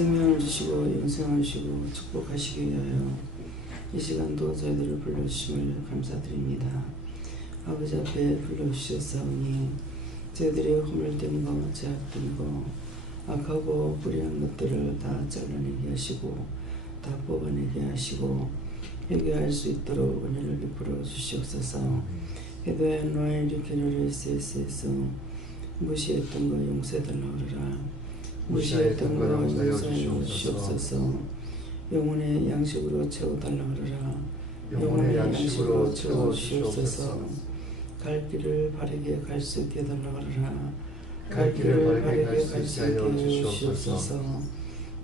생명을 주시고 영생을 주시고 축복하시기 위하여 이 시간도 저희들을 불러주심을 감사드립니다. 아버지 앞에 불러주셨사오니 저희들이 허물된 거, 제약된 거, 악하고 불의한 것들을 다 잘라내게 하시고 다 뽑아내게 하시고 회개할 수 있도록 은혜를 베풀어 주시옵소서. 회개의 노예 리케르를 에스에서 무시했던 거 용서해달라 그러라. 무시했던 거 용서해 주시옵소서. 영혼의 양식으로 채워달라 그러라. 영혼의 양식으로 채워주시옵소서. 갈 길을 바르게 갈 수 있게 해달라 그러라. 갈 길을 바르게 갈 수 있게 해주시옵소서.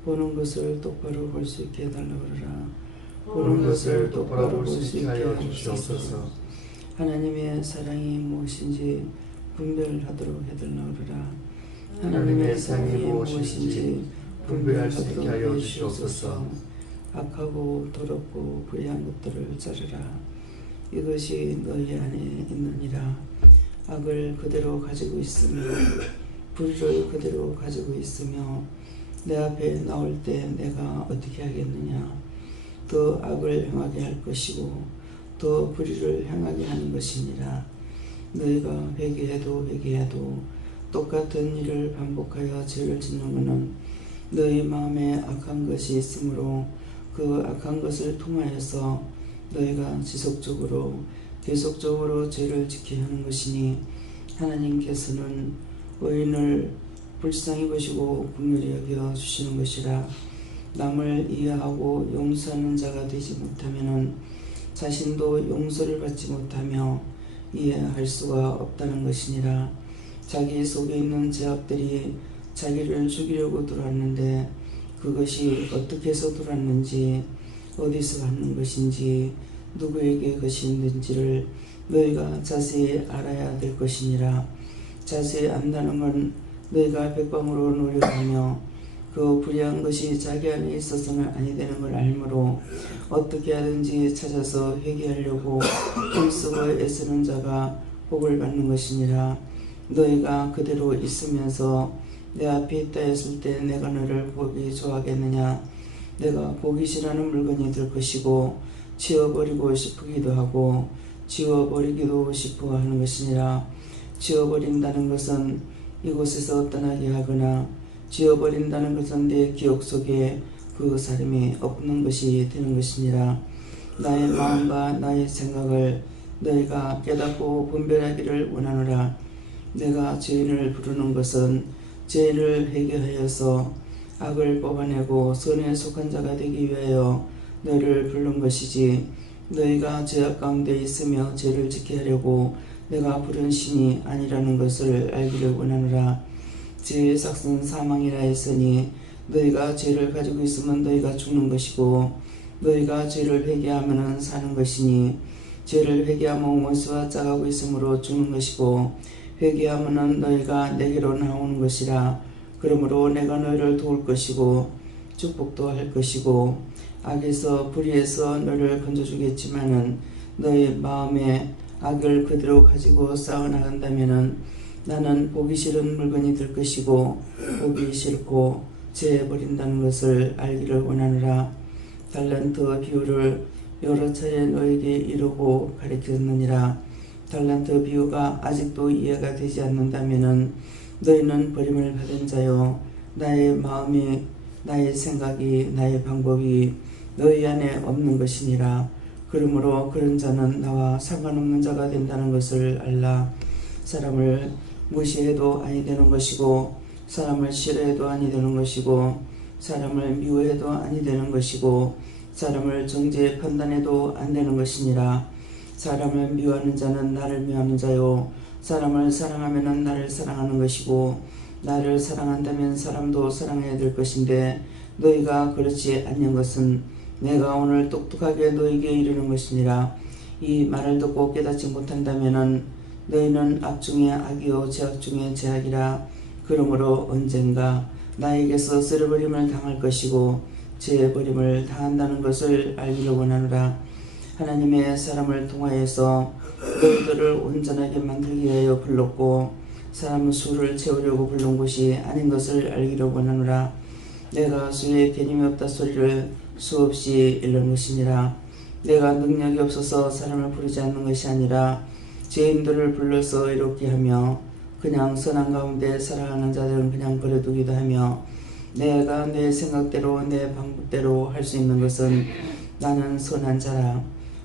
보는 것을 똑바로 볼 수 있게 해달라 그러라. 보는 것을 똑바로 볼 수 있게 해주시옵소서. 하나님의 사랑이 무엇인지 분별하도록 해달라 그러라. 하나님의 사랑이 무엇인지 분별할 수 있게 하여 주시옵소서. 악하고 더럽고 불의한 것들을 자르라. 이것이 너희 안에 있느니라. 악을 그대로 가지고 있으며 불의를 그대로 가지고 있으며 내 앞에 나올 때 내가 어떻게 하겠느냐. 더 악을 행하게 할 것이고 더 불의를 행하게 하는 것이니라. 너희가 회개해도 똑같은 일을 반복하여 죄를 짓는 것은 너희 마음에 악한 것이 있으므로 그 악한 것을 통하여서 너희가 지속적으로 계속적으로 죄를 지게 하는 것이니 하나님께서는 의인을 불쌍히 보시고 긍휼히 여겨 주시는 것이라. 남을 이해하고 용서하는 자가 되지 못하면 자신도 용서를 받지 못하며 이해할 수가 없다는 것이니라. 자기 속에 있는 죄악들이 자기를 죽이려고 들어왔는데 그것이 어떻게 해서 들어왔는지 어디서 왔는 것인지 누구에게 그것이 있는지를 너희가 자세히 알아야 될 것이니라. 자세히 안다는 건 너희가 백방으로 노력하며 그 불의한 것이 자기 안에 있어서는 아니 되는 걸 알므로 어떻게 하든지 찾아서 회개하려고 힘쓰고 애쓰는 자가 복을 받는 것이니라. 너희가 그대로 있으면서 내 앞에 있다 했을 때 내가 너를 보기 좋아하겠느냐. 내가 보기 싫어하는 물건이 될 것이고 지워버리고 싶기도 하고 지워버리기도 싶어 하는 것이니라. 지워버린다는 것은 이곳에서 떠나게 하거나 지워버린다는 것은 내 기억 속에 그 사람이 없는 것이 되는 것이니라. 나의 마음과 나의 생각을 너희가 깨닫고 분별하기를 원하노라. 내가 죄인을 부르는 것은 죄인을 회개하여서 악을 뽑아내고 선에 속한 자가 되기 위하여 너희를 부른 것이지 너희가 죄악 가운데 있으며 죄를 지게 하려고 내가 부른 신이 아니라는 것을 알기를 원하노라. 죄의 삭은 사망이라 했으니 너희가 죄를 가지고 있으면 너희가 죽는 것이고 너희가 죄를 회개하면 사는 것이니 죄를 회개하면 원수와 짜가고 있으므로 죽는 것이고 회개하면 너희가 내게로 나오는 것이라. 그러므로 내가 너희를 도울 것이고 축복도 할 것이고 악에서 불의에서 너희를 건져주겠지만은 너희 마음에 악을 그대로 가지고 싸워나간다면은 나는 보기 싫은 물건이 될 것이고 보기 싫고 제해버린다는 것을 알기를 원하노라. 달란트 비유를 여러 차례 너에게 이루고 가르쳤느니라. 달란트 비유가 아직도 이해가 되지 않는다면은 너희는 버림을 받은 자요 나의 마음이 나의 생각이 나의 방법이 너희 안에 없는 것이니라. 그러므로 그런 자는 나와 상관없는 자가 된다는 것을 알라. 사람을 무시해도 아니 되는 것이고 사람을 싫어해도 아니 되는 것이고 사람을 미워해도 아니 되는 것이고 사람을 정죄 판단해도 안 되는 것이니라. 사람을 미워하는 자는 나를 미워하는 자요 사람을 사랑하면 나를 사랑하는 것이고 나를 사랑한다면 사람도 사랑해야 될 것인데 너희가 그렇지 않는 것은 내가 오늘 똑똑하게 너희에게 이르는 것이니라. 이 말을 듣고 깨닫지 못한다면 너희는 악 중에 악이요 죄악 중에 죄악이라. 그러므로 언젠가 나에게서 쓸어버림을 당할 것이고 죄버림을 당한다는 것을 알기를 원하노라. 하나님의 사람을 통하여서 너희들을 온전하게 만들기 위하여 불렀고 사람은 수를 채우려고 부른 것이 아닌 것을 알기를 원하노라. 내가 주의 되님이 없다 소리를 수없이 일른 것이니라. 내가 능력이 없어서 사람을 부르지 않는 것이 아니라 죄인들을 불러서 이롭게 하며 그냥 선한 가운데 살아가는 자들은 그냥 버려두기도 하며 내가 내 생각대로 내 방법대로 할 수 있는 것은 나는 선한 자라.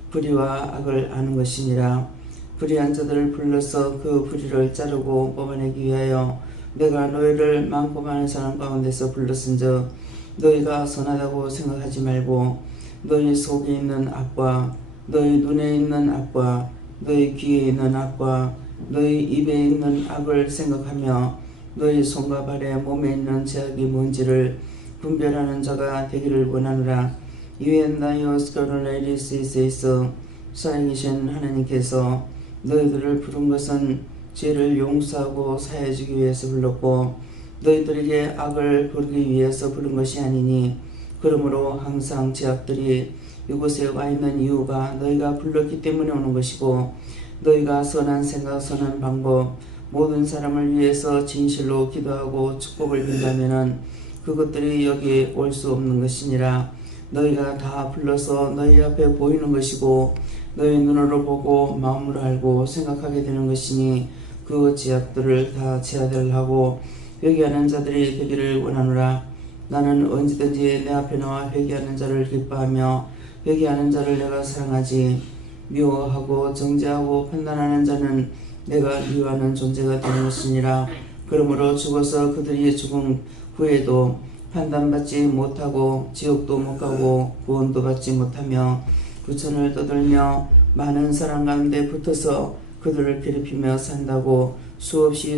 불의와 악을 아는 것이니라. 불의한 자들을 불러서 그 불의를 자르고 뽑아내기 위하여 내가 너희를 많고 많은 사람 가운데서 불렀은즉 너희가 선하다고 생각하지 말고 너희 속에 있는 악과 너희 눈에 있는 악과 너희 귀에 있는 악과 너희 입에 있는 악을 생각하며 너희 손과 발에 몸에 있는 죄악이 뭔지를 분별하는 자가 되기를 원하노라. 이외엔 나이오스 가롤라이리스에서 살아계신 하나님께서 너희들을 부른 것은 죄를 용서하고 사해주기 위해서 불렀고 너희들에게 악을 부르기 위해서 부른 것이 아니니 그러므로 항상 죄악들이 이곳에 와 있는 이유가 너희가 불렀기 때문에 오는 것이고 너희가 선한 생각 선한 방법 모든 사람을 위해서 진실로 기도하고 축복을 빈다면은 그것들이 여기 올 수 없는 것이니라. 너희가 다 불러서 너희 앞에 보이는 것이고 너희 눈으로 보고 마음으로 알고 생각하게 되는 것이니 그 죄악들을 다 제하되려고 회개하는 자들이 되기를 원하노라. 나는 언제든지 내 앞에 나와 회개하는 자를 기뻐하며 회개하는 자를 내가 사랑하지. 미워하고 정죄하고 판단하는 자는 내가 미워하는 존재가 되는 것이니라. 그러므로 죽어서 그들이 죽은 후에도 판단받지 못하고 지옥도 못 가고 구원도 받지 못하며 부천을 떠들며 많은 사람 가운데 붙어서 그들을 괴롭히며 산다고 수없이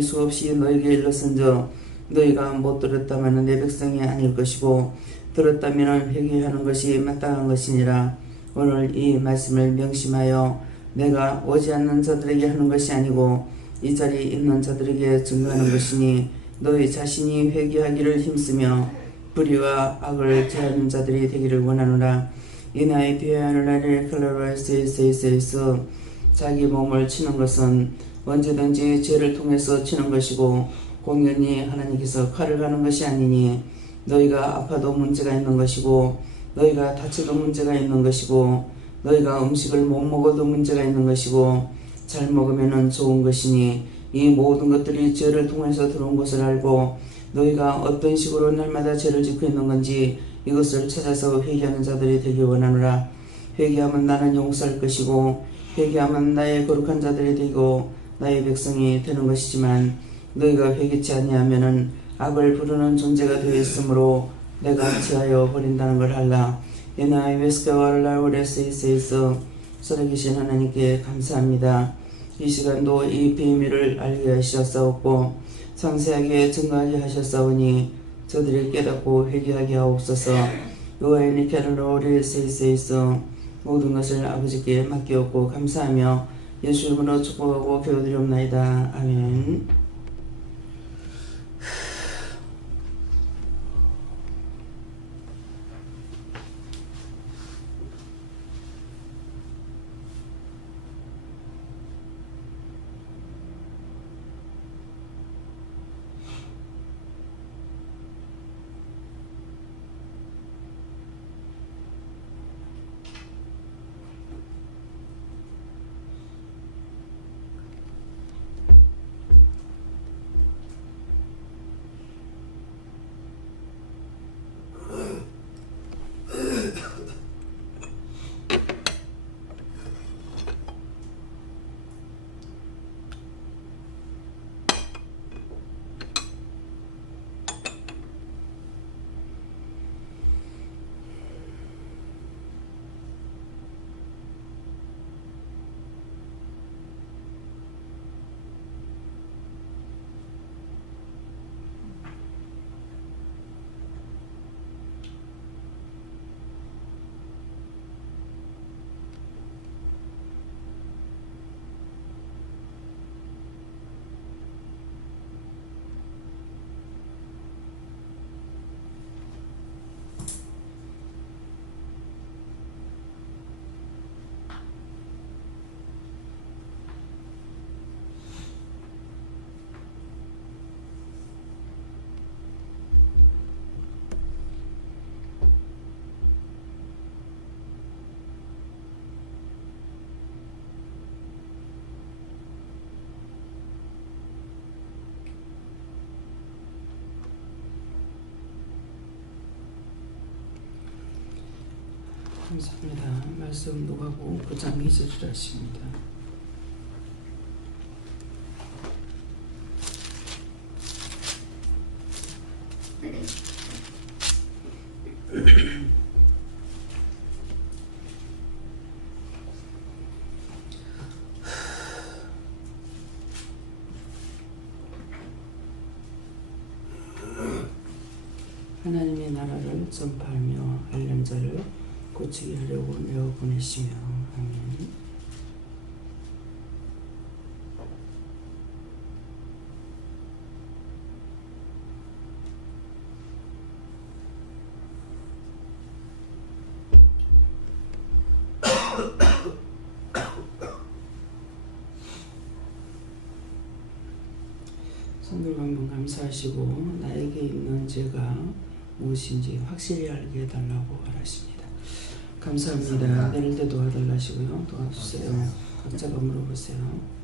너에게 일렀은즉 너희가 못 들었다면 내 백성이 아닐 것이고 들었다면 회개하는 것이 마땅한 것이니라. 오늘 이 말씀을 명심하여 내가 오지 않는 자들에게 하는 것이 아니고 이 자리에 있는 자들에게 증거하는 것이니 너희 자신이 회개하기를 힘쓰며 불의와 악을 제하는 자들이 되기를 원하노라. 이나이 디아노라를 클로라이스에서 자기 몸을 치는 것은 언제든지 죄를 통해서 치는 것이고 공연히 하나님께서 칼을 가는 것이 아니니 너희가 아파도 문제가 있는 것이고 너희가 다쳐도 문제가 있는 것이고 너희가 음식을 못 먹어도 문제가 있는 것이고 잘 먹으면 좋은 것이니 이 모든 것들이 죄를 통해서 들어온 것을 알고 너희가 어떤 식으로 날마다 죄를 짓고 있는 건지 이것을 찾아서 회개하는 자들이 되기 원하노라. 회개하면 나는 용서할 것이고 회개하면 나의 거룩한 자들이 되고 나의 백성이 되는 것이지만 너희가 회개치 아니하면은 악을 부르는 존재가 되어 있으므로 내가 제하여 버린다는 걸 알라. 예나이 웨스카와라우레스에서 살아계신 하나님께 감사합니다. 이 시간도 이 비밀을 알게 하셨사옵고 상세하게 증거하게 하셨사오니 저들이 깨닫고 회개하게 하옵소서. 요하이니 캐롤로리스에서 모든 것을 아버지께 맡기옵고 감사하며 예수 이름으로 축복하고 기도드리옵나이다. 아멘. 감사합니다. 말씀 누가복음 9장 2절이라 하십니다. 하나님의 나라를 전파하며 알는 자를 고치게 하려고 내어 보내시며. 아멘. 손들고 한번 감사하시고 나에게 있는 죄가 무엇인지 확실히 알게 해달라고 하십니다. 감사합니다. 내릴 때 도와달라 하시고요. 도와주세요. 각자가 물어보세요.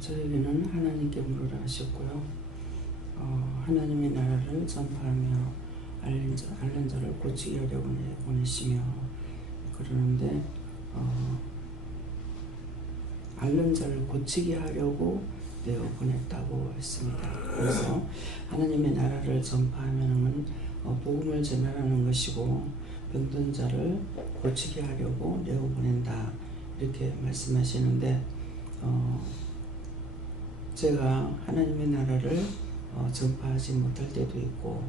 저에게는 하나님께 물으라 하셨고요. 하나님의 나라를 전파하며 앓는 자를 고치게 하려고 보내시며 그러는데 앓는 자를 고치게 하려고 내어 보냈다고 했습니다. 그래서 하나님의 나라를 전파하면은 복음을 전하라는 것이고 병든 자를 고치게 하려고 내어 보낸다 이렇게 말씀하시는데 제가 하나님의 나라를 전파하지 못할 때도 있고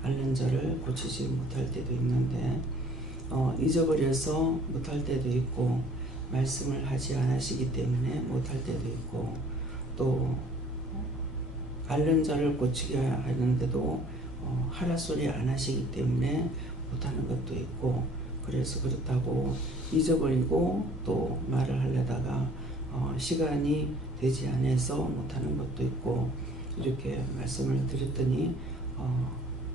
앓는 자를 고치지 못할 때도 있는데 잊어버려서 못할 때도 있고 말씀을 하지 않으시기 때문에 못할 때도 있고 또 앓는 자를 고치게 하는데도 하라 소리 안 하시기 때문에 못하는 것도 있고 그래서 그렇다고 잊어버리고 또 말을 하려다가 시간이 되지 않아서 못하는 것도 있고 이렇게 말씀을 드렸더니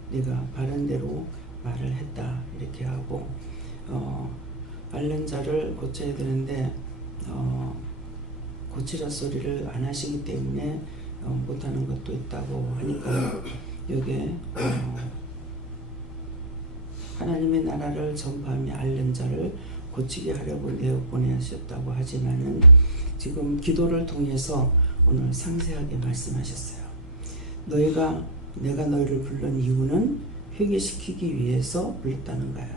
네가 바른 대로 말을 했다 이렇게 하고 앓는 자를 고쳐야 되는데 고치라 소리를 안 하시기 때문에 못하는 것도 있다고 하니까 여기에 하나님의 나라를 전파하며 앓는 자를 고치게 하려고 내어 보내셨다고 하지만은 지금 기도를 통해서 오늘 상세하게 말씀하셨어요. 내가 너희를 부른 이유는 회개시키기 위해서 불렀다는 거예요.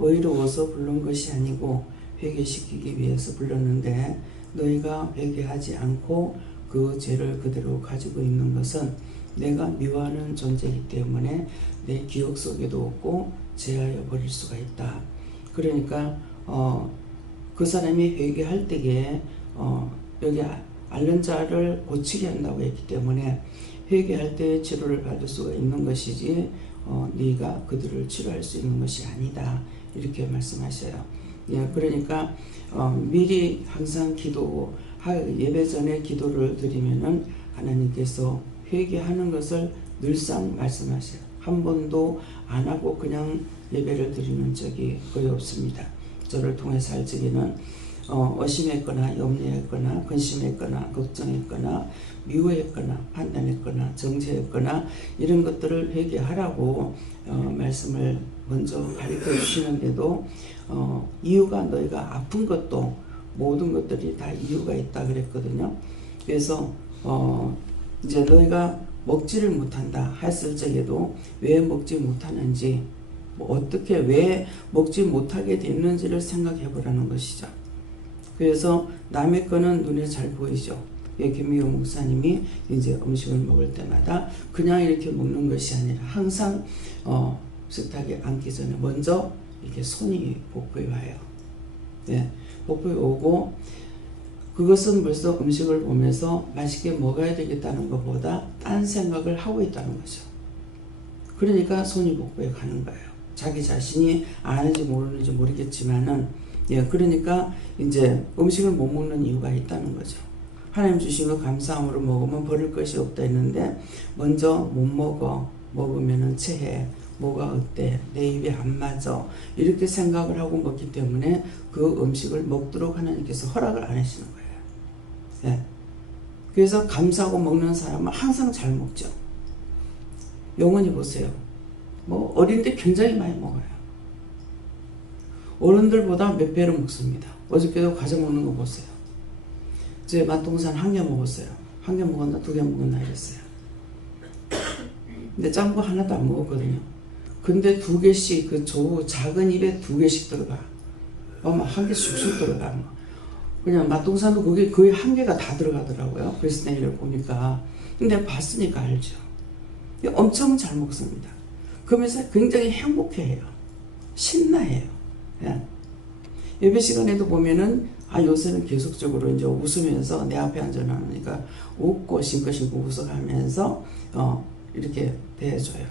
의로워서 부른 것이 아니고 회개시키기 위해서 불렀는데 너희가 회개하지 않고 그 죄를 그대로 가지고 있는 것은 내가 미워하는 존재이기 때문에 내 기억 속에도 없고 제하여 버릴 수가 있다. 그러니까 그 사람이 회개할 때에 여기 앓는 자를 고치게 한다고 했기 때문에 회개할 때 치료를 받을 수가 있는 것이지 네가 그들을 치료할 수 있는 것이 아니다. 이렇게 말씀하셔요. 예, 그러니까 미리 항상 예배 전에 기도를 드리면은 하나님께서 회개하는 것을 늘상 말씀하셔요. 한 번도 안 하고 그냥 예배를 드리는 적이 거의 없습니다. 저를 통해서 할 적에는 의심했거나 염려했거나 근심했거나 걱정했거나 미워했거나 판단했거나 정죄했거나 이런 것들을 회개하라고 말씀을 먼저 가르쳐 주시는데도 이유가 너희가 아픈 것도 모든 것들이 다 이유가 있다 그랬거든요. 그래서 이제 너희가 먹지를 못한다 했을 적에도 왜 먹지 못하는지 어떻게 왜 먹지 못하게 됐는지를 생각해 보라는 것이죠. 그래서 남의 거는 눈에 잘 보이죠. 김미호 목사님이 이제 음식을 먹을 때마다 그냥 이렇게 먹는 것이 아니라 항상 식탁에 앉기 전에 먼저 이렇게 손이 복부에 와요. 네, 복부에 오고 그것은 벌써 음식을 보면서 맛있게 먹어야 되겠다는 것보다 딴 생각을 하고 있다는 거죠. 그러니까 손이 복부에 가는 거예요. 자기 자신이 아는지 모르는지 모르겠지만은 그러니까 이제 음식을 못 먹는 이유가 있다는 거죠. 하나님 주신 거 감사함으로 먹으면 버릴 것이 없다 했는데 먼저 못 먹으면은 체해, 뭐가 어때, 내 입에 안 맞아 이렇게 생각을 하고 먹기 때문에 그 음식을 먹도록 하나님께서 허락을 안 하시는 거예요. 예. 그래서 감사하고 먹는 사람은 항상 잘 먹죠. 영원히 보세요. 어린데 굉장히 많이 먹어요. 어른들보다 몇 배로 먹습니다. 어저께도 과자 먹는 거 보세요. 제 맛동산 1개 먹었어요. 1개 먹었나 2개 먹었나 이랬어요. 근데 짠 거 하나도 안 먹었거든요. 근데 2개씩 그 작은 입에 2개씩 들어가. 막 1개 쑥쑥 들어가. 그냥 맛동산도 거기 거의 1개가 다 들어가더라고요. 그래서 내일 보니까. 근데 봤으니까 알죠. 엄청 잘 먹습니다. 그러면서 굉장히 행복해해요. 신나해요. 예. 예배 시간에도 보면은 요새는 계속적으로 이제 웃으면서 내 앞에 앉아놓으니까 웃고 싱긋싱긋 웃어가면서 이렇게 대해줘요.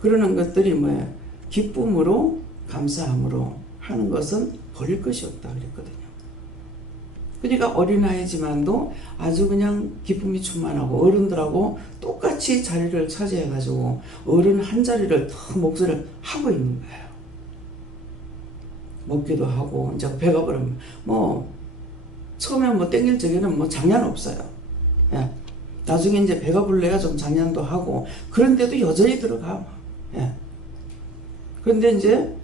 그러는 것들이 뭐예요? 기쁨으로 감사함으로 하는 것은 버릴 것이 없다 그랬거든요. 그러니까 어린아이지만도 아주 그냥 기쁨이 충만하고 어른들하고 똑같이 자리를 차지해가지고 어른 한 자리를 더 몫을 하고 있는 거예요. 먹기도 하고 이제 배가 부르면 처음에 땡길 적에는 장난 없어요. 예. 나중에 이제 배가 불러야 좀 장난도 하고 그런데도 여전히 들어가. 예. 그런데 이제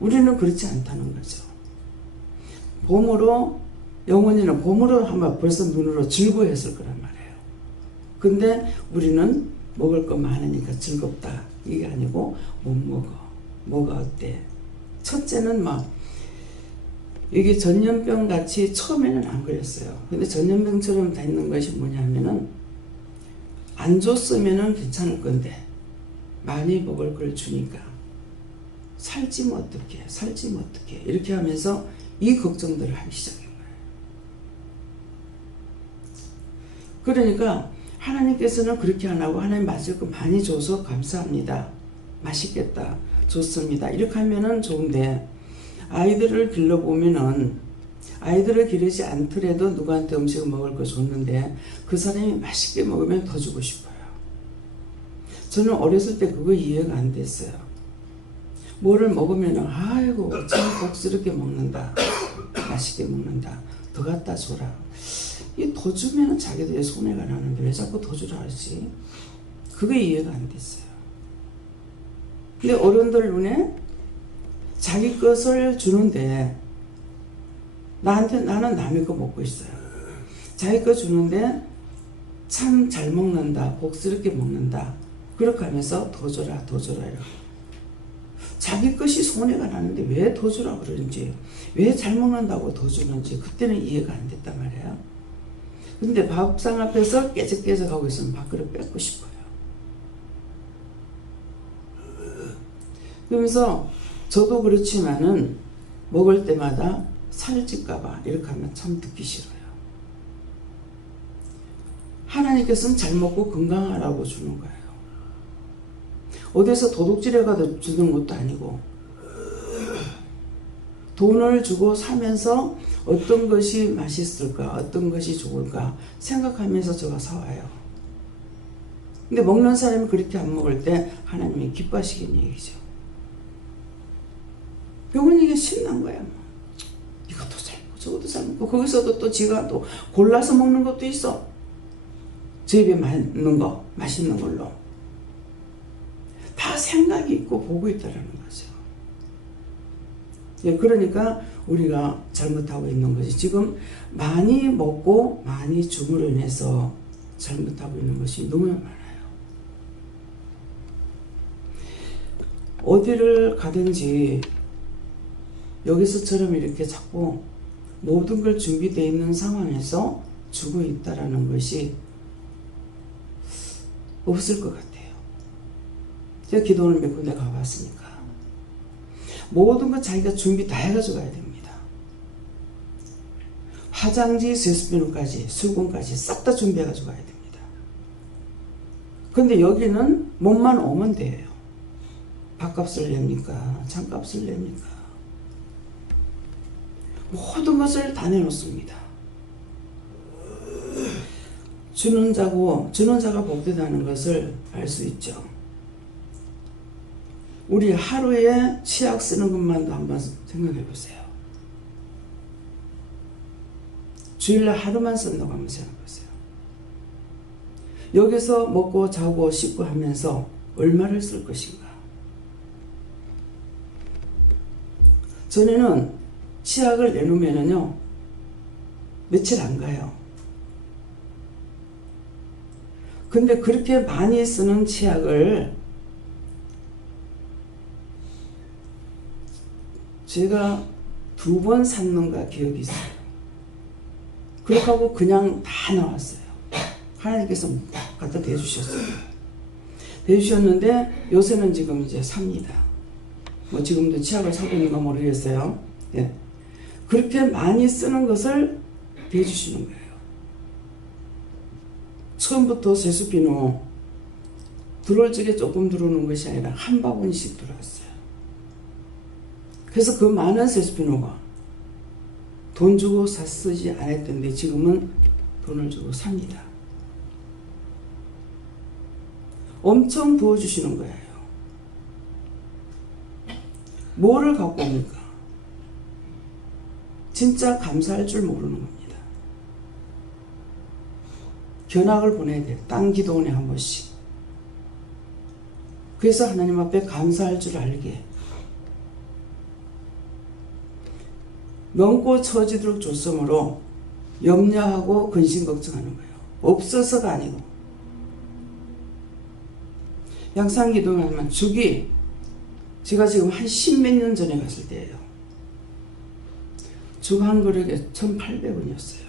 우리는 그렇지 않다는 거죠. 영원히는 봄으로 하면 벌써 눈으로 즐거워했을 거란 말이에요. 근데 우리는 먹을 거 많으니까 즐겁다 이게 아니고 못 먹어. 뭐가 어때? 첫째는 이게 전염병 같이 처음에는 안 그랬어요. 근데 전염병처럼 되는 것이 뭐냐면은 안 줬으면은 괜찮을 건데 많이 먹을 걸 주니까 살찌면 어떡해 이렇게 하면서 이 걱정들을 하기 시작한 거예요. 그러니까 하나님께서는 그렇게 안 하고 하나님 맞을 거 많이 줘서 감사합니다. 맛있겠다. 좋습니다. 이렇게 하면은 좋은데 아이들을 길러보면은 아이들을 기르지 않더라도 누구한테 음식을 먹을 거 줬는데 그 사람이 맛있게 먹으면 더 주고 싶어요. 저는 어렸을 때 그거 이해가 안 됐어요. 뭐를 먹으면은 아이고 참 복스럽게 먹는다. 맛있게 먹는다. 더 갖다 줘라. 이 더 주면은 자기도 손해가 나는데 왜 자꾸 더 주라 하지? 그게 이해가 안 됐어요. 근데 어른들 눈에 자기 것을 주는데 나는 남의 거 먹고 있어요. 자기 거 주는데 참 잘 먹는다. 복스럽게 먹는다. 그렇게 하면서 더 줘라 이렇게. 자기 것이 손해가 나는데 왜 더 주라 그러는지 왜 잘 먹는다고 더 주는지 그때는 이해가 안 됐단 말이에요. 근데 밥상 앞에서 깨적깨적 하고 있으면 밥그릇 뺏고 싶어요. 그러면서 저도 그렇지만은 먹을 때마다 살찔까봐 이렇게 하면 참 듣기 싫어요. 하나님께서는 잘 먹고 건강하라고 주는 거예요. 어디서 도둑질해가 주는 것도 아니고 돈을 주고 사면서 어떤 것이 맛있을까, 어떤 것이 좋을까 생각하면서 제가 사와요. 근데 먹는 사람이 그렇게 안 먹을 때 하나님이 기뻐하시겠는 얘기죠. 병은 이게 신난 거야. 이것도 잘 먹고 저것도 잘 먹고 거기서도 또 지가 또 골라서 먹는 것도 있어. 제 입에 맞는 거, 맛있는 걸로. 다 생각이 있고 보고 있다라는 거죠. 예, 그러니까 우리가 잘못하고 있는 것이 지금 많이 먹고 많이 줌으로 인해서 잘못하고 있는 것이 너무 많아요. 어디를 가든지 여기서처럼 이렇게 자꾸 모든 걸 준비되어 있는 상황에서 주고 있다라는 것이 없을 것 같아요. 제가 기도원을 몇 군데 가봤으니까 모든 것 자기가 준비 다 해가지고 가야 됩니다. 화장지, 세수비누까지, 술공까지 싹 다 준비해가지고 가야 됩니다. 근데 여기는 몸만 오면 돼요. 밥값을 냅니까? 장값을 냅니까? 모든 것을 다 내놓습니다. 주는 자가 복되다는 것을 알 수 있죠. 우리 하루에 치약 쓰는 것만도 한번 생각해 보세요. 주일날 하루만 쓴다고 한번 생각해 보세요. 여기서 먹고 자고 씻고 하면서 얼마를 쓸 것인가? 전에는 치약을 내놓으면요 며칠 안 가요. 근데 그렇게 많이 쓰는 치약을 제가 2번 샀는가 기억이 있어요. 그렇게 하고 그냥 다 나왔어요. 하나님께서 갖다 대주셨어요. 대주셨는데 요새는 지금 이제 삽니다. 뭐 지금도 치약을 사고 있는가 모르겠어요. 예. 그렇게 많이 쓰는 것을 대주시는 거예요. 처음부터 세수비누 들어올 적에 조금 들어오는 것이 아니라 한 바구니씩 들어왔어요. 그래서 그 많은 세수비누가 돈 주고 쓰지 않았던데 지금은 돈을 주고 삽니다. 엄청 부어주시는 거예요. 뭐를 갖고 옵니까? 진짜 감사할 줄 모르는 겁니다. 견학을 보내야 돼요. 딴 기도원에 한 번씩. 그래서 하나님 앞에 감사할 줄 알게 넘고 처지도록 줬으므로 염려하고 근심 걱정하는 거예요. 없어서가 아니고. 양산기도하면 죽이 제가 지금 한 10몇 년 전에 갔을 때예요. 죽 한 그릇에 1,800원이었어요.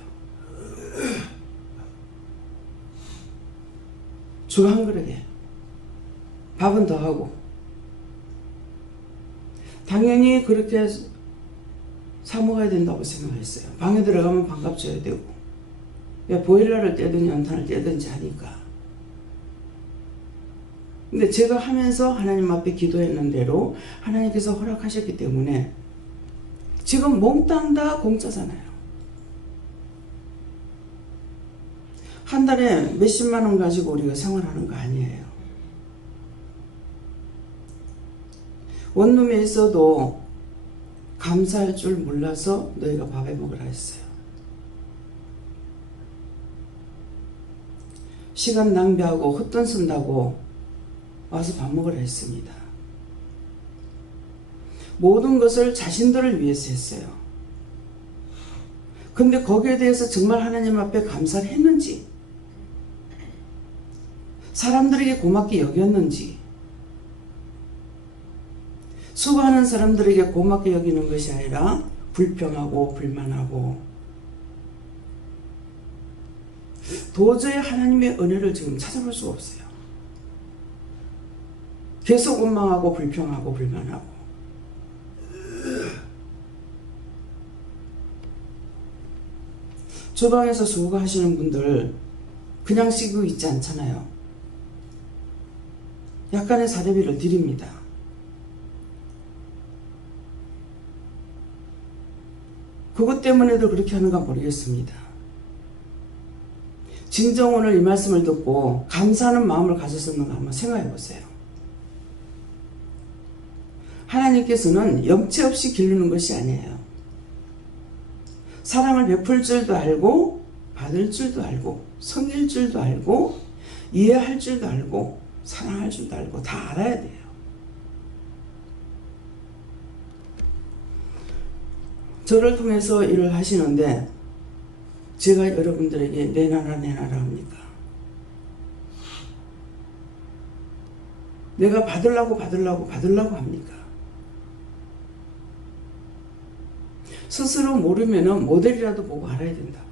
죽 한 그릇에 밥은 더 하고 당연히 그렇게 사 먹어야 된다고 생각했어요. 방에 들어가면 반값 줘야 되고 보일러를 떼든지 연탄을 떼든지 하니까. 근데 제가 하면서 하나님 앞에 기도했는 대로 하나님께서 허락하셨기 때문에 지금 몽땅 다 공짜잖아요. 한 달에 몇십만 원 가지고 우리가 생활하는 거 아니에요. 원룸에 있어도 감사할 줄 몰라서 너희가 밥해 먹으라 했어요. 시간 낭비하고 헛돈 쓴다고 와서 밥 먹으라 했습니다. 모든 것을 자신들을 위해서 했어요. 근데 거기에 대해서 정말 하나님 앞에 감사를 했는지, 사람들에게 고맙게 여겼는지, 수고하는 사람들에게 고맙게 여기는 것이 아니라 불평하고 불만하고 도저히 하나님의 은혜를 지금 찾아볼 수가 없어요. 계속 원망하고 불평하고 불만하고. 주방에서 수고하시는 분들 그냥 쉬고 있지 않잖아요. 약간의 사례비를 드립니다. 그것 때문에도 그렇게 하는가 모르겠습니다. 진정 오늘 이 말씀을 듣고 감사하는 마음을 가졌었는가 한번 생각해 보세요. 하나님께서는 영체 없이 기르는 것이 아니에요. 사랑을 베풀 줄도 알고 받을 줄도 알고 섬길 줄도 알고 이해할 줄도 알고 사랑할 줄도 알고 다 알아야 돼요. 저를 통해서 일을 하시는데 제가 여러분들에게 내놔라 합니까? 내가 받으려고 합니까? 스스로 모르면 모델이라도 보고 알아야 된다고요.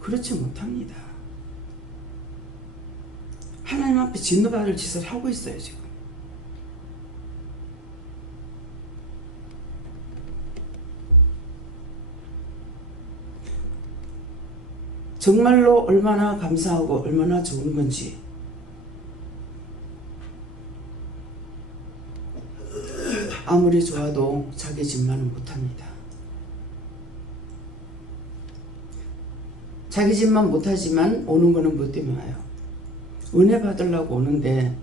그렇지 못합니다. 하나님 앞에 진노받을 짓을 하고 있어요, 지금. 정말로 얼마나 감사하고 얼마나 좋은 건지 아무리 좋아도 자기 집만은 못합니다. 자기 집만 못하지만 오는 거는 뭐 때문에 와요? 은혜 받으려고 오는데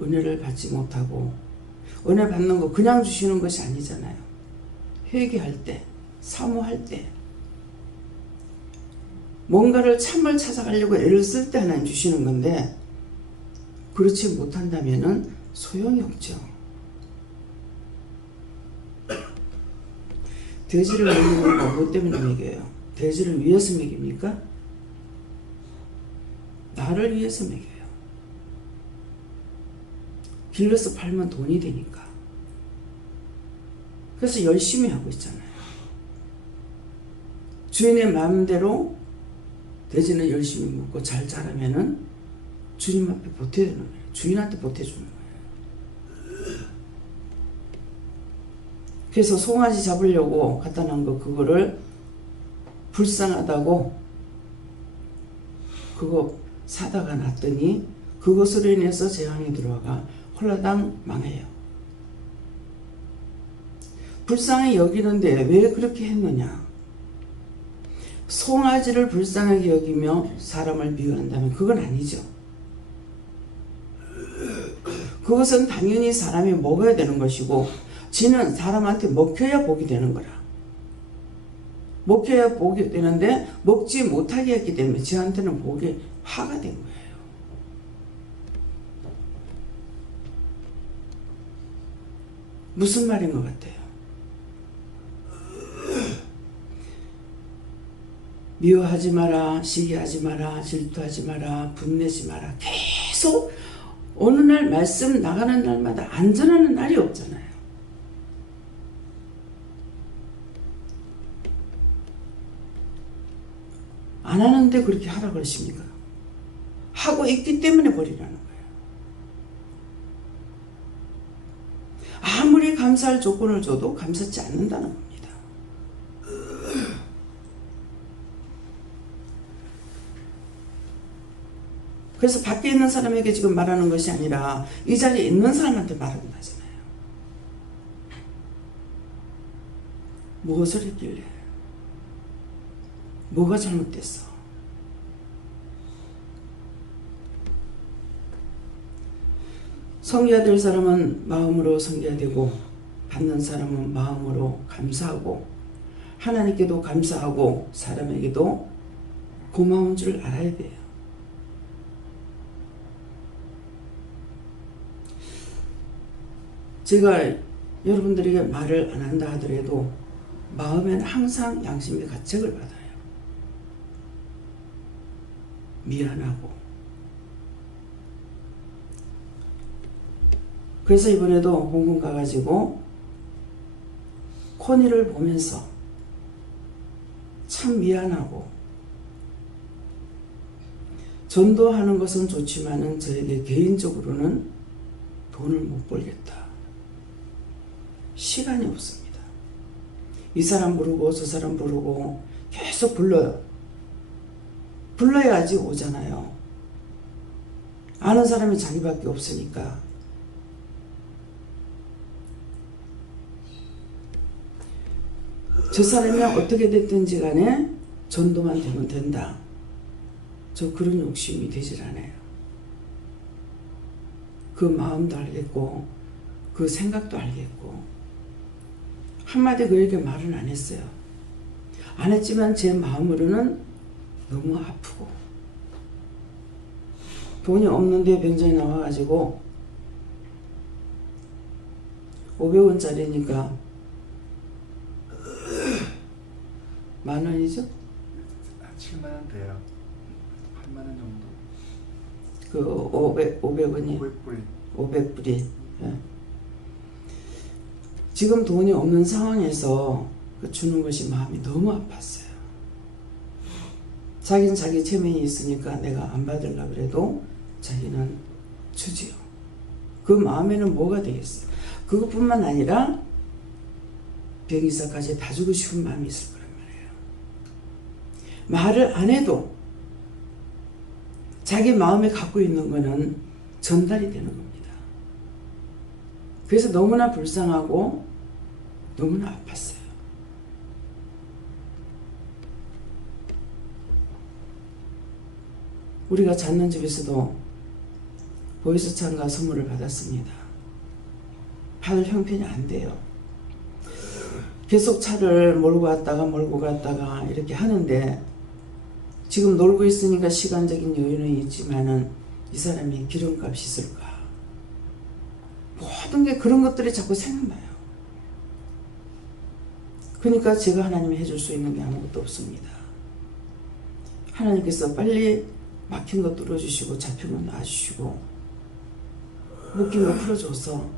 은혜를 받지 못하고 은혜 받는 거 그냥 주시는 것이 아니잖아요. 회개할 때, 사모할 때 뭔가를 참을 찾아가려고 애를 쓸 때 하나님 주시는 건데 그렇지 못한다면 소용이 없죠. 돼지를 먹이는 거 뭐 때문에 먹여요? 돼지를 위해서 먹입니까? 나를 위해서 먹여요. 길러서 팔면 돈이 되니까. 그래서 열심히 하고 있잖아요. 주인의 마음대로 돼지는 열심히 먹고 잘 자라면은 주님 앞에 보태주는 거예요. 주인한테 보태주는 거예요. 그래서 송아지 잡으려고 갖다 놓은 거 그거를 불쌍하다고 그거 사다가 놨더니 그것으로 인해서 재앙이 들어와가 홀라당 망해요. 불쌍히 여기는데 왜 그렇게 했느냐? 송아지를 불쌍하게 여기며 사람을 미워한다면 그건 아니죠. 그것은 당연히 사람이 먹어야 되는 것이고 지는 사람한테 먹혀야 복이 되는 거라. 먹혀야 복이 되는데 먹지 못하게 했기 때문에 지한테는 복이 화가 된 거예요. 무슨 말인 것 같아요? 미워하지 마라, 시기하지 마라, 질투하지 마라, 분내지 마라. 계속 어느 날 말씀 나가는 날마다 안전하는 날이 없잖아요. 안 하는데 그렇게 하라 그러십니까? 하고 있기 때문에 버리라는 거예요. 아무리 감사할 조건을 줘도 감사치 않는다는 겁니다. 그래서 밖에 있는 사람에게 지금 말하는 것이 아니라 이 자리에 있는 사람한테 말하는 거잖아요. 무엇을 했길래? 뭐가 잘못됐어? 섬겨야 될 사람은 마음으로 섬겨야 되고 받는 사람은 마음으로 감사하고 하나님께도 감사하고 사람에게도 고마운 줄 알아야 돼요. 제가 여러분들에게 말을 안 한다 하더라도 마음에는 항상 양심의 가책을 받아요. 미안하고. 그래서 이번에도 홍콩 가가지고 코니를 보면서 참 미안하고 전도하는 것은 좋지만은 저에게 개인적으로는 돈을 못 벌겠다. 시간이 없습니다. 이 사람 부르고 저 사람 부르고 계속 불러요. 불러야지 오잖아요. 아는 사람이 자기밖에 없으니까. 저 사람이 어떻게 됐든지 간에 전도만 되면 된다. 저 그런 욕심이 되질 않아요. 그 마음도 알겠고 그 생각도 알겠고 한마디 그에게 말은 안 했어요. 안 했지만 제 마음으로는 너무 아프고 돈이 없는데 병장이 나와가지고 500원짜리니까 10,000원이죠? 7만원 돼요. 8만원 정도. 그 500원이 500불이. 예. 지금 돈이 없는 상황에서 주는 것이 마음이 너무 아팠어요. 자기는 자기 체면이 있으니까 내가 안 받으려고 그래도 자기는 주지요. 그 마음에는 뭐가 되겠어요. 그것뿐만 아니라 병이사까지 다 주고 싶은 마음이 있을 거란 말이에요. 말을 안 해도 자기 마음에 갖고 있는 거는 전달이 되는 겁니다. 그래서 너무나 불쌍하고 너무나 아팠어요. 우리가 찾는 집에서도 보이스찬과 선물을 받았습니다. 받을 형편이 안 돼요. 계속 차를 몰고 갔다가 이렇게 하는데 지금 놀고 있으니까 시간적인 여유는 있지만은 이 사람이 기름값이 있을까? 모든 게 그런 것들이 자꾸 생각나요. 그러니까 제가 하나님이 해줄 수 있는 게 아무것도 없습니다. 하나님께서 빨리 막힌 거 뚫어주시고 잡힌 거 놔주시고 묶인 거 풀어줘서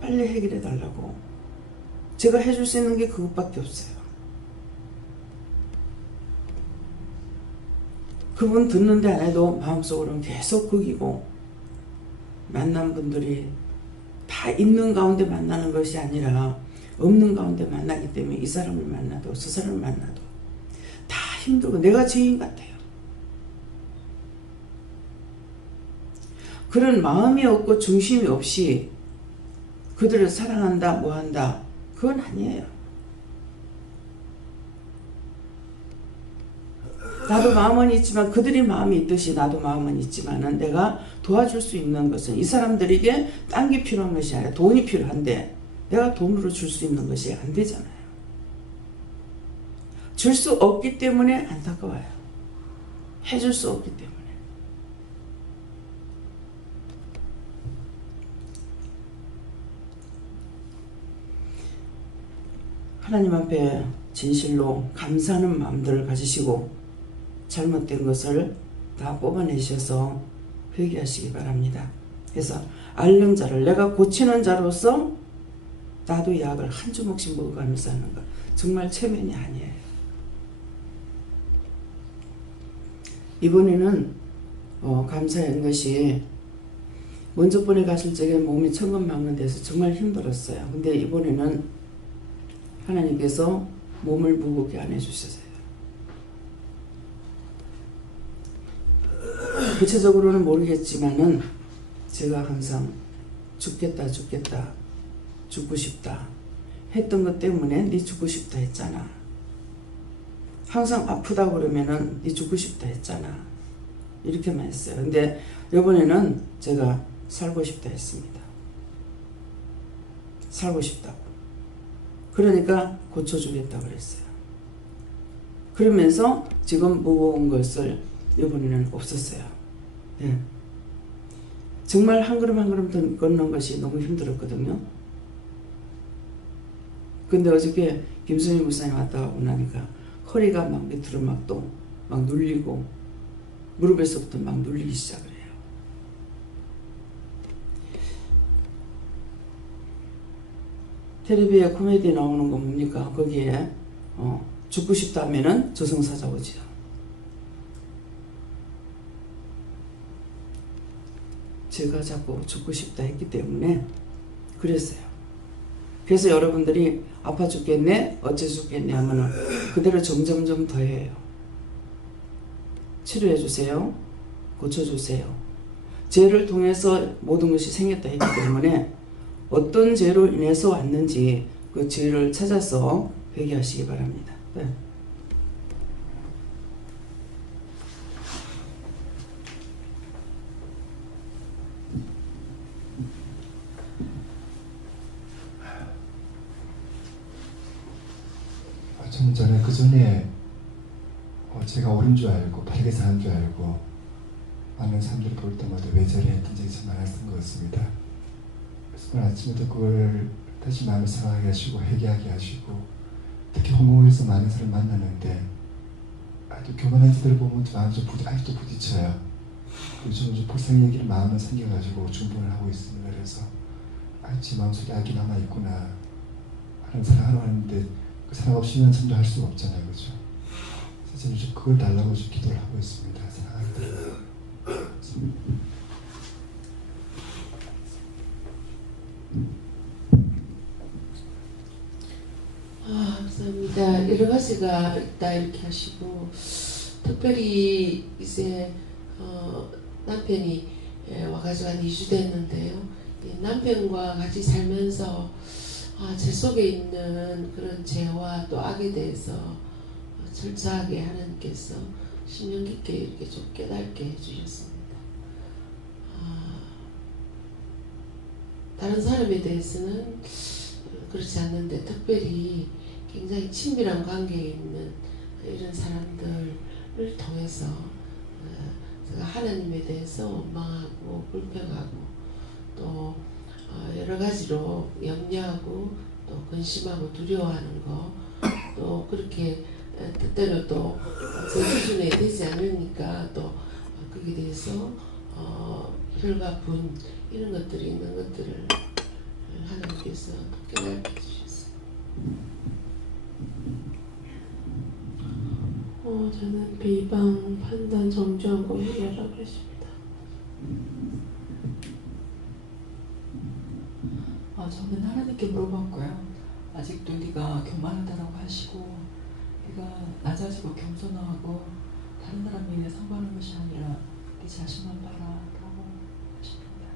빨리 해결해 달라고. 제가 해줄 수 있는 게 그것밖에 없어요. 그분 듣는데 안 해도 마음속으로는 계속 거기고, 만난 분들이 다 있는 가운데 만나는 것이 아니라 없는 가운데 만나기 때문에 이 사람을 만나도 저 사람을 만나도 다 힘들고 내가 죄인 같아요. 그런 마음이 없고 중심이 없이 그들을 사랑한다 뭐한다 그건 아니에요. 나도 마음은 있지만 그들이 마음이 있듯이 나도 마음은 있지만은 내가 도와줄 수 있는 것은 이 사람들에게 딴 게 필요한 것이 아니라 돈이 필요한데 내가 돈으로 줄 수 있는 것이 안 되잖아요. 줄 수 없기 때문에 안타까워요. 해줄 수 없기 때문에. 하나님 앞에 진실로 감사하는 마음들을 가지시고 잘못된 것을 다 뽑아내셔서 회개하시기 바랍니다. 그래서 앓는 자를 내가 고치는 자로서 나도 약을 한 주먹씩 먹어가면서 하는 것 정말 체면이 아니에요. 이번에는 감사한 것이 먼저 번에 갔을 적에 몸이 천근만근 돼서 정말 힘들었어요. 근데 이번에는 하나님께서 몸을 무겁게 안 해주셨어요. 구체적으로는 모르겠지만은 제가 항상 죽겠다 죽고 싶다 했던 것 때문에 네 죽고 싶다 했잖아. 항상 아프다 그러면은 네 죽고 싶다 했잖아. 이렇게만 했어요. 근데 이번에는 제가 살고 싶다 했습니다. 살고 싶다고. 그러니까 고쳐주겠다고 그랬어요. 그러면서 지금 무거운 것을 이번에는 없었어요. 네. 정말 한 걸음 한 걸음 걷는 것이 너무 힘들었거든요. 근데 어저께 김수미 목사님 왔다 가고 나니까 허리가 막 밑으로 막 또 막 눌리고 무릎에서부터 막 눌리기 시작을 해요. 텔레비에 코미디 나오는 거 뭡니까? 거기에 죽고 싶다 하면은 저승사자 오지요. 제가 자꾸 죽고 싶다 했기 때문에 그랬어요. 그래서 여러분들이 아파 죽겠네, 어째 죽겠네 하면은 그대로 점점점 더해요. 치료해 주세요. 고쳐주세요. 죄를 통해서 모든 것이 생겼다 했기 때문에 어떤 죄로 인해서 왔는지 그 죄를 찾아서 회개하시기 바랍니다. 네. 좀 전에 그 전에 제가 옳은 줄 알고 바르게 사는 줄 알고 많은 사람들이 볼 때마다 왜 저래 했던 적이 참 많았던 것 같습니다. 그래서 오늘 아침에도 그걸 다시 마음에 생각하게 하시고 회개하게 하시고 특히 홍콩에서 많은 사람을 만나는데 아주 교만한 자들을 보면 마음이 좀 아직도 부딪혀요. 요즘 좀 불쌍한 얘기를 마음에 생겨가지고 중보를 하고 있습니다. 그래서 제 마음속에 악이 남아있구나 하는 사랑하러 하는데 그 사랑 없이는 참여할 수가 없잖아요. 그죠? 그래서 저는 그걸 달라고 좀 기도를 하고 있습니다. 사랑합니다. 감사합니다. 여러 가지가 있다 이렇게 하시고 특별히 이제 남편이 와가지고 한 2주 됐는데요. 남편과 같이 살면서 제 속에 있는 그런 죄와 또 악에 대해서 철저하게 하나님께서 신령 깊게 이렇게 좀 깨닫게 해주셨습니다. 다른 사람에 대해서는 그렇지 않는데 특별히 굉장히 친밀한 관계에 있는 이런 사람들을 통해서 제가 하나님에 대해서 원망하고 불평하고 또 여러 가지로 염려하고 또 근심하고 두려워하는 거 또 그렇게 뜻대로 또 제 기준에 되지 않으니까 또 거기에 대해서 혈과 분 이런 것들이 있는 것들을 하나님께서 깨닫게 해주셨어요. 저는 비방, 판단, 정죄하고 회개하라고 했습니다. 저는 하나님께 물어봤고요. 아직도 네가 교만하다라고 하시고 네가 낮아지고 겸손하고 다른 사람에 대해 상관하는 것이 아니라 네 자신만 봐라라고 하십니다.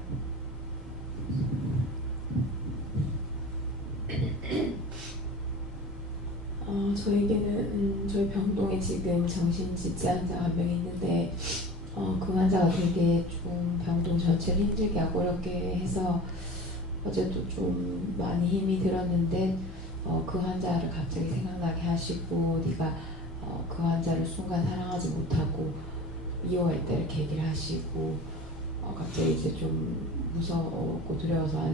저에게는 저희 병동에 지금 정신질환자 한 명 있는데 그 환자가 되게 좀 병동 전체를 힘들게 하고 어렵게 해서 어제도 좀 많이 힘이 들었는데 그 환자를 갑자기 생각나게 하시고 네가 그 환자를 순간 사랑하지 못하고 미워했다 이렇게 얘기를 하시고 갑자기 이제 좀 무서웠고 두려워서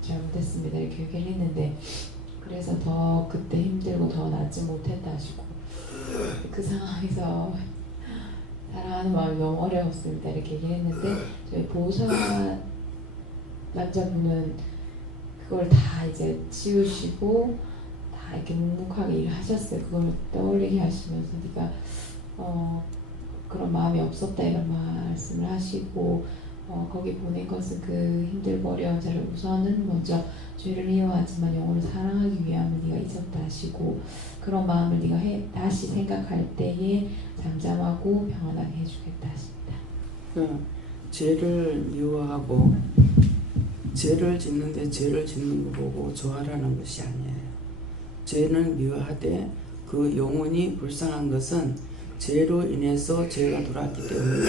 잘못했습니다 이렇게 얘기를 했는데 그래서 더 그때 힘들고 더 낫지 못했다 하시고 그 상황에서 사랑하는 마음이 너무 어려웠습니다 이렇게 얘기를 했는데 저희 보호사 남자분은 그걸 다 이제 치우시고 다 이렇게 묵묵하게 일을 하셨어요. 그걸 떠올리게 하시면서 네가 그런 마음이 없었다 이런 말씀을 하시고 거기 보낸 것은 그 힘들고 어려운 자를 우선은 먼저 죄를 미워하지만 영혼을 사랑하기 위함을 네가 잊었다 하시고 그런 마음을 네가 다시 생각할 때에 잠잠하고 평안하게 해주겠다 하십니다. 죄를 미워하고 죄를 짓는데 죄를 짓는 거 보고 좋아하라는 것이 아니에요. 죄는 미워하되 그 영혼이 불쌍한 것은 죄로 인해서 죄가 돌아왔기 때문에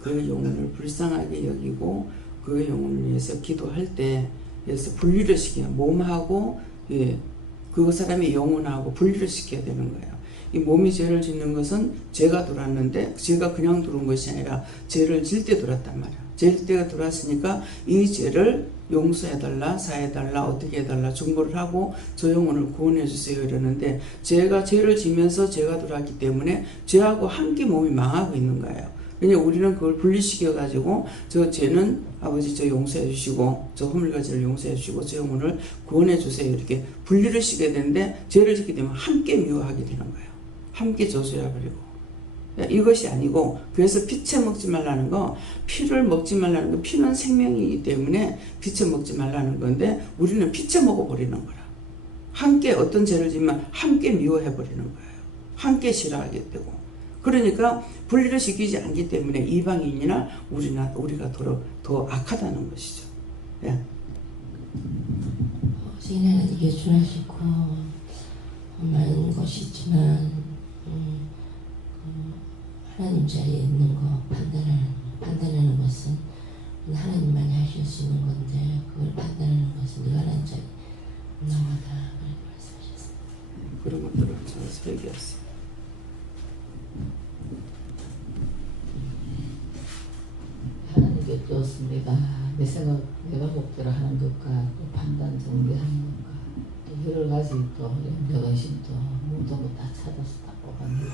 그 영혼을 불쌍하게 여기고 그 영혼을 위해서 기도할 때 그래서 분리를 시켜요. 몸하고 그 사람의 영혼하고 분리를 시켜야 되는 거예요. 이 몸이 죄를 짓는 것은 죄가 들어왔는데 죄가 그냥 들어온 것이 아니라 죄를 질 때 들어왔단 말이야. 죄일 때가 들어왔으니까 이 죄를 용서해달라, 사해달라, 어떻게 해달라 중보를 하고 저 영혼을 구원해 주세요 이러는데 죄가 죄를 지면서 죄가 들어왔기 때문에 죄하고 함께 몸이 망하고 있는 거예요. 왜냐면 우리는 그걸 분리시켜 가지고 저 죄는 아버지 저 용서해 주시고 저 허물가지를 용서해 주시고 저 영혼을 구원해 주세요 이렇게 분리를 시켜야 되는데 죄를 짓게 되면 함께 미워하게 되는 거예요. 함께 저주해 버리고 이것이 아니고 그래서 피채 먹지 말라는 거 피를 먹지 말라는 거 피는 생명이기 때문에 피채 먹지 말라는 건데 우리는 피채 먹어 버리는 거라. 함께 어떤 죄를 지으면 함께 미워해버리는 거예요. 함께 싫어하게 되고. 그러니까 분리를 시키지 않기 때문에 이방인이나 우리가 더 악하다는 것이죠. 예. 오직 하나님께 준하시고 많은 것이 있지만 하나님 자리에 있는 거 판단하는 것은 하나님만이 하실 수 있는 건데 그걸 판단하는 것은 네가 하나님 자리에 올라가다 그렇게 말씀하셨습니다. 그런 것들을 저에서 얘기했어요. 하나님께 떴습니다. 내 생각, 내가 목대로 하는 것과 또 판단 정비하는 것과 또 여러 가지 또 염려 의심도 모든 거 다 찾아서 다 뽑았는데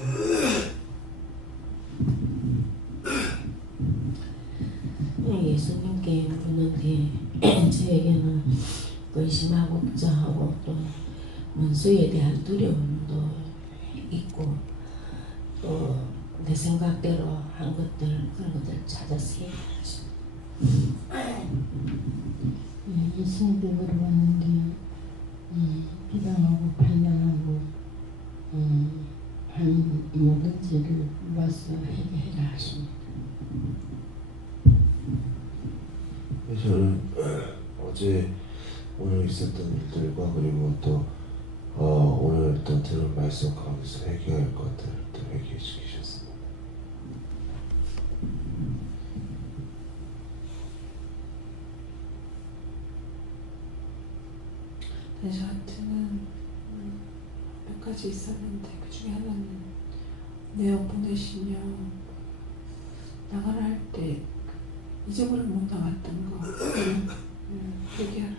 예수님께 묻는데 저에게는 의심하고 걱정하고 또 원수에 대한 두려움도 있고 또 내 생각대로 한 것들 그런 것들 찾아서 해야죠. 예수님께 물어봤는데 비방하고 판단하고 한 모든 죄를 와서 해결해라 하십니다. 저는 어제 오늘 있었던 일들과 그리고 또 오늘 또 들은 말씀 가운데서 회개할 것들을 또 회개시키셨습니다. 저한테는 몇 가지 있었는데 그 중에 하나는 내역 보내시며 나가라 할 때 잊어버려 못 나갔던 거 얘기하라.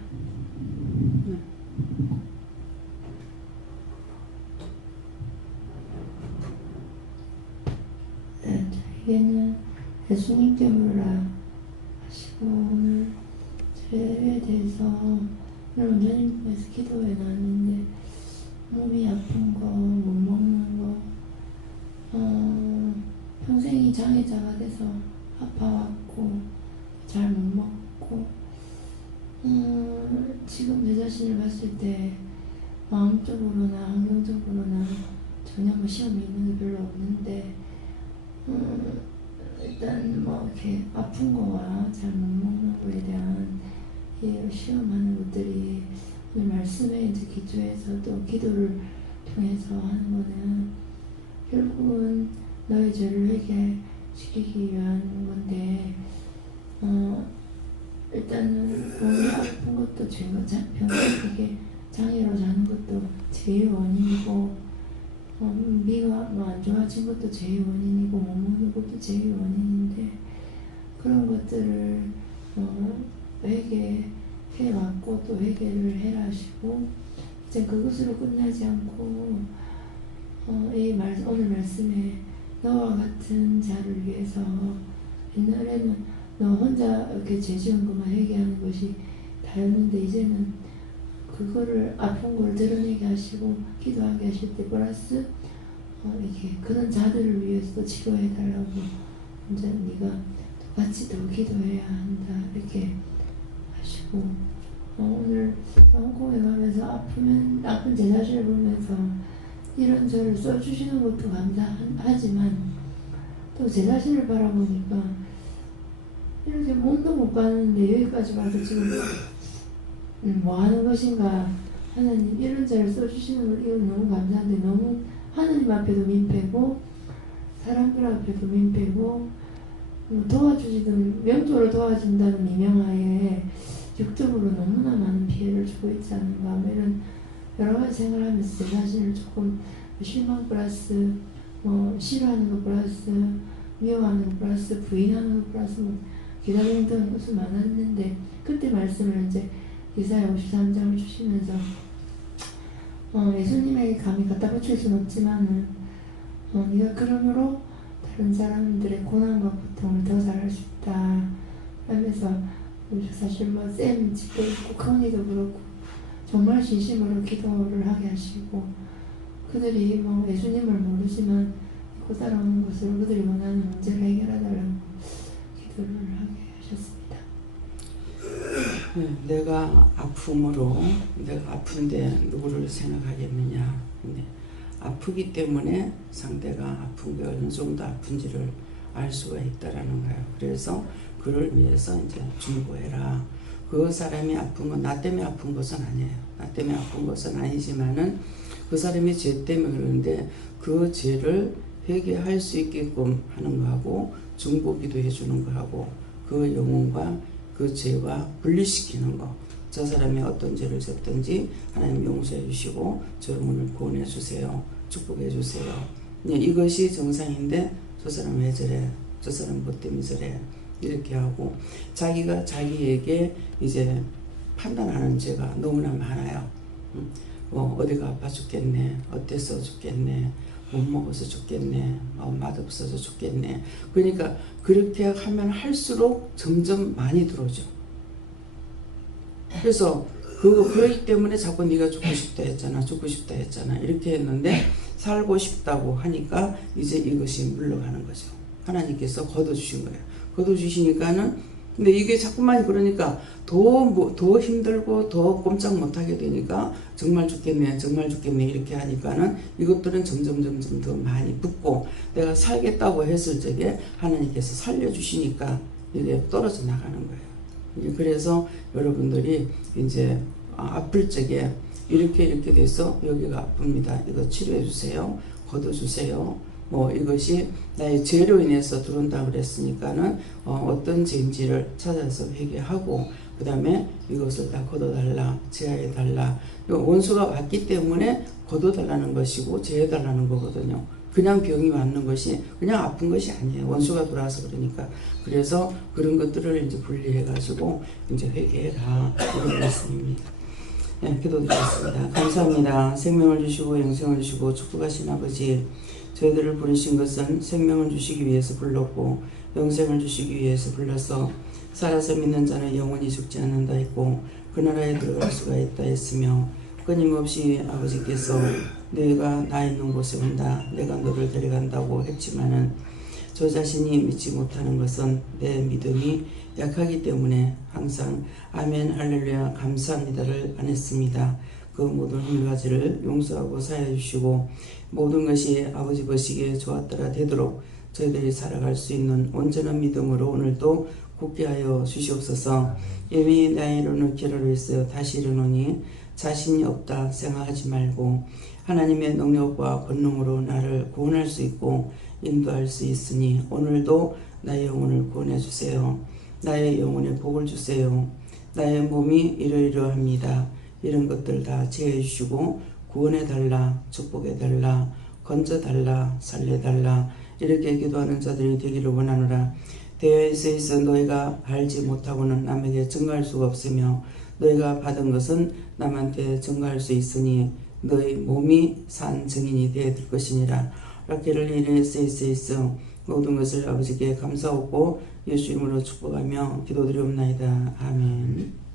저에게는 예수님께 물으라 하시고 오늘 죄에 대해서 오늘 원장님 보면서 기도해 놨는데 몸이 아픈 거, 못 먹는 거, 평생이 장애자가 돼서 아파왔고 잘 못 먹고 지금 내 자신을 봤을 때 마음적으로나 환경적으로나 전혀 뭐 시험이 있는 게 별로 없는데 일단 뭐 이렇게 아픈 거와 잘 못 먹는 거에 대한 이 시험하는 것들이 오늘 말씀에 이제 기초해서 또 기도를 통해서 하는 거는 결국은 너의 죄를 회개시키기 위한 건데 일단은 몸이 아픈 것도 죄고 병이 장애로 자는 것도 죄의 원인이고 미가 뭐 안 좋아진 것도 죄의 원인이고 못 먹는 것도 죄의 원인인데 그런 것들을 회개해왔고 또 회개를 해라 하시고 이제 그것으로 끝나지 않고 오늘 말씀에 너와 같은 자를 위해서 옛날에는 너 혼자 이렇게 죄 지은 것만 회개하는 것이 다였는데 이제는 그거를 아픈 걸 드러내게 하시고 기도하게 하실 때 플러스 이렇게 그런 자들을 위해서도 치료해달라고 이제 네가 같이 더 기도해야 한다 이렇게 하시고 오늘 홍콩에 가면서 아픈 제 자신을 보면서 이런 저를 써주시는 것도 감사하지만 또 제 자신을 바라보니까 이렇게 몸도 못 가는데 여기까지 와서 지금 뭐 하는 것인가 하나님 이런 자를 써주시는 것 이건 너무 감사한데 너무 하나님 앞에도 민폐고 사람들 앞에도 민폐고 도와주시든 명조로 도와준다는 미명하에 육적으로 너무나 많은 피해를 주고 있지 않는가 뭐 이런 여러 가지 생각을 하면서 제 자신을 조금 실망 플러스 싫어하는 거 플러스 미워하는 거 플러스 부인하는 거 플러스 기다리는 등 것이 많았는데 그때 말씀을 이제 이사야 53장을 주시면서 예수님에게 감히 갖다 붙일 수는 없지만은 네가 그러므로 다른 사람들의 고난과 고통을 더 잘할 수 있다 하면서 사실 쌤 집도 있고 큰이도 그렇고 정말 진심으로 기도를 하게 하시고 그들이 예수님을 모르지만 믿고 따라오는 것으로 그들이 원하는 문제를 해결해달라고 기도를 하게 하셨습니다. 내가 아픔으로 내가 아픈데 누구를 생각하겠느냐. 아프기 때문에 상대가 아픈 게 어느 정도 아픈지를 알 수가 있다라는 거예요. 그래서 그를 위해서 이제 중보해라. 그 사람이 아픈 건 나 때문에 아픈 것은 아니에요. 나 때문에 아픈 것은 아니지만은 그 사람이 죄 때문에 그러는데 그 죄를 회개할 수 있게끔 하는 거하고 중보 기도해 주는 거하고 그 영혼과 그 죄와 분리시키는 거. 저 사람이 어떤 죄를 졌든지 하나님 용서해 주시고 저 영혼을 구원해 주세요. 축복해 주세요. 이것이 정상인데 저 사람 왜 저래? 저 사람 뭐 때문에 저래? 이렇게 하고 자기가 자기에게 이제 판단하는 죄가 너무나 많아요. 어디가 아파 죽겠네, 어때서 죽겠네, 못 먹어서 죽겠네, 맛없어서 죽겠네. 그러니까 그렇게 하면 할수록 점점 많이 들어오죠. 그래서 그러기 때문에 자꾸 네가 죽고 싶다 했잖아, 죽고 싶다 했잖아 이렇게 했는데 살고 싶다고 하니까 이제 이것이 물러가는 거죠. 하나님께서 걷어주신 거예요. 걷어주시니까는 근데 이게 자꾸만 그러니까 더 힘들고 더 꼼짝 못하게 되니까 정말 죽겠네 정말 죽겠네 이렇게 하니까는 이것들은 점점 더 많이 붙고 내가 살겠다고 했을 적에 하나님께서 살려주시니까 이게 떨어져 나가는 거예요. 그래서 여러분들이 이제 아플 적에 이렇게 돼서 여기가 아픕니다. 이거 치료해 주세요. 걷어주세요. 이것이 나의 죄로 인해서 들어온다 그랬으니까는 어떤 죄인지를 찾아서 회개하고 그 다음에 이것을 다 걷어달라, 제하해달라. 원수가 왔기 때문에 걷어달라는 것이고 제해달라는 거거든요. 그냥 병이 왔는 것이 그냥 아픈 것이 아니에요. 원수가 들어와서 그러니까. 그래서 그런 것들을 이제 분리해가지고 이제 회개해라 이런 말씀입니다. 기도드리겠습니다. 감사합니다. 생명을 주시고 영생을 주시고 축복하신 아버지, 저희들을 부르신 것은 생명을 주시기 위해서 불렀고 영생을 주시기 위해서 불러서 살아서 믿는 자는 영원히 죽지 않는다 했고 그 나라에 들어갈 수가 있다 했으며 끊임없이 아버지께서 너희가 나 있는 곳에 온다, 내가 너를 데려간다고 했지만은 저 자신이 믿지 못하는 것은 내 믿음이 약하기 때문에 항상 아멘 할렐루야 감사합니다를 안 했습니다. 그 모든 흠가지를 용서하고 사해 주시고 모든 것이 아버지 보시기에 좋았더라 되도록 저희들이 살아갈 수 있는 온전한 믿음으로 오늘도 굳게 하여 주시옵소서. 이미 나의 이루는 길을 위해서 다시 이르노니 자신이 없다 생각하지 말고 하나님의 능력과 권능으로 나를 구원할 수 있고 인도할 수 있으니 오늘도 나의 영혼을 구원해 주세요. 나의 영혼에 복을 주세요. 나의 몸이 이러이러합니다. 이런 것들 다 제해 주시고 구원해 달라, 축복해 달라, 건져 달라, 살려 달라 이렇게 기도하는 자들이 되기를 원하노라. 대회에서 있어 너희가 알지 못하고는 남에게 증거할 수가 없으며 너희가 받은 것은 남한테 증거할 수 있으니 너희 몸이 산 증인이 되어야 될 것이니라. 라케를 인해서 있어 모든 것을 아버지께 감사하고 예수 이름으로 축복하며 기도드리옵나이다. 아멘.